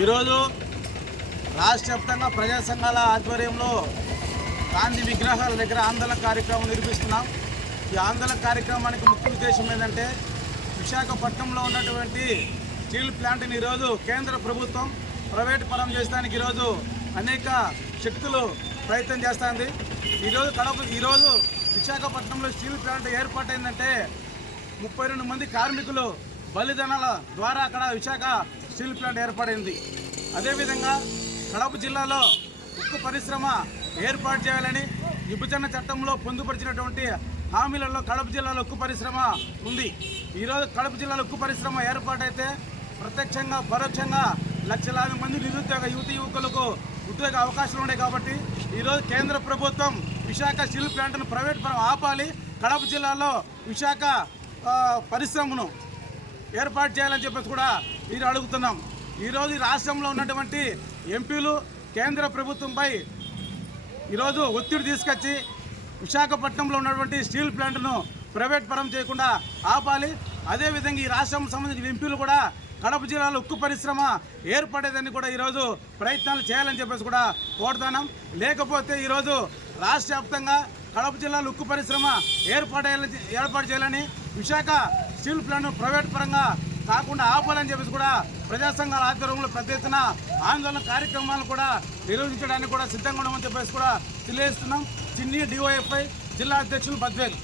ఈరోజు రాష్ట్ర వ్యాప్తంగా ప్రజా సంఘాల ఆధ్వర్యంలో గాంధీ విగ్రహాల దగ్గర ఆందోళన కార్యక్రమం నిర్మిస్తున్నాం ఈ ఆందోళన కార్యక్రమానికి ముఖ్య ఉద్దేశం ఏంటంటే విశాఖపట్నంలో ఉన్నటువంటి స్టీల్ ప్లాంట్ని ఈరోజు కేంద్ర ప్రభుత్వం ప్రైవేట్ పరం చేసడానికి ఈరోజు అనేక శక్తులు ప్రయత్నం చేస్తుంది. ఈరోజు కడప ఈరోజు విశాఖపట్నంలో స్టీల్ ప్లాంట్ ఏర్పాటైందంటే ముప్పై రెండు మంది కార్మికులు బలిదానాల ద్వారా అక్కడ విశాఖ స్టీల్ ప్లాంట్ ఏర్పడింది. అదేవిధంగా కడప జిల్లాలో ఉక్కు పరిశ్రమ ఏర్పాటు చేయాలని విభజన చట్టంలో పొందుపరిచినటువంటి హామీలలో కడప జిల్లాలో ఉక్కు పరిశ్రమ ఉంది. ఈరోజు కడప జిల్లాలో ఉక్కు పరిశ్రమ ఏర్పాటైతే ప్రత్యక్షంగా పరోక్షంగా లక్షలాది మంది నిరుద్యోగ యువత యువకులకు ఉద్యోగ అవకాశాలు ఉన్నాయి కాబట్టి ఈరోజు కేంద్ర ప్రభుత్వం విశాఖ స్టీల్ ప్లాంట్ను ప్రైవేట్ పరం ఆపాలి. కడప జిల్లాలో విశాఖ పరిశ్రమను ఏర్పాటు చేయాలని చెప్పేసి కూడా మీరు అడుగుతున్నాం. ఈరోజు ఈ రాష్ట్రంలో ఉన్నటువంటి ఎంపీలు కేంద్ర ప్రభుత్వంపై ఈరోజు ఒత్తిడి తీసుకొచ్చి విశాఖపట్నంలో ఉన్నటువంటి స్టీల్ ప్లాంట్ను ప్రైవేట్ పరం చేయకుండా ఆపాలి. అదేవిధంగా ఈ రాష్ట్రం సంబంధించిన ఎంపీలు కూడా కడప జిల్లాలో ఉక్కు పరిశ్రమ ఏర్పడేదని కూడా ఈరోజు ప్రయత్నాలు చేయాలని చెప్పేసి కూడా కోరుతున్నాం. లేకపోతే ఈరోజు రాష్ట్ర వ్యాప్తంగా కడప జిల్లాలో ఉక్కు పరిశ్రమ ఏర్పాటు ఏర్పాటు చేయాలని విశాఖ స్టీల్ ప్లాంట్ ప్రైవేట్ పరంగా కాకుండా ఆపాలని చెప్పేసి కూడా ప్రజా సంఘాల ఆధ్వర్యంలో పెద్ద ఎత్తున ఆందోళన కార్యక్రమాలు కూడా నిర్వహించడానికి కూడా సిద్ధంగా ఉండమని చెప్పేసి కూడా తెలియజేస్తున్నాం. చిన్ని డిఓఎఫ్ఐ జిల్లా అధ్యక్షులు బద్వేల్.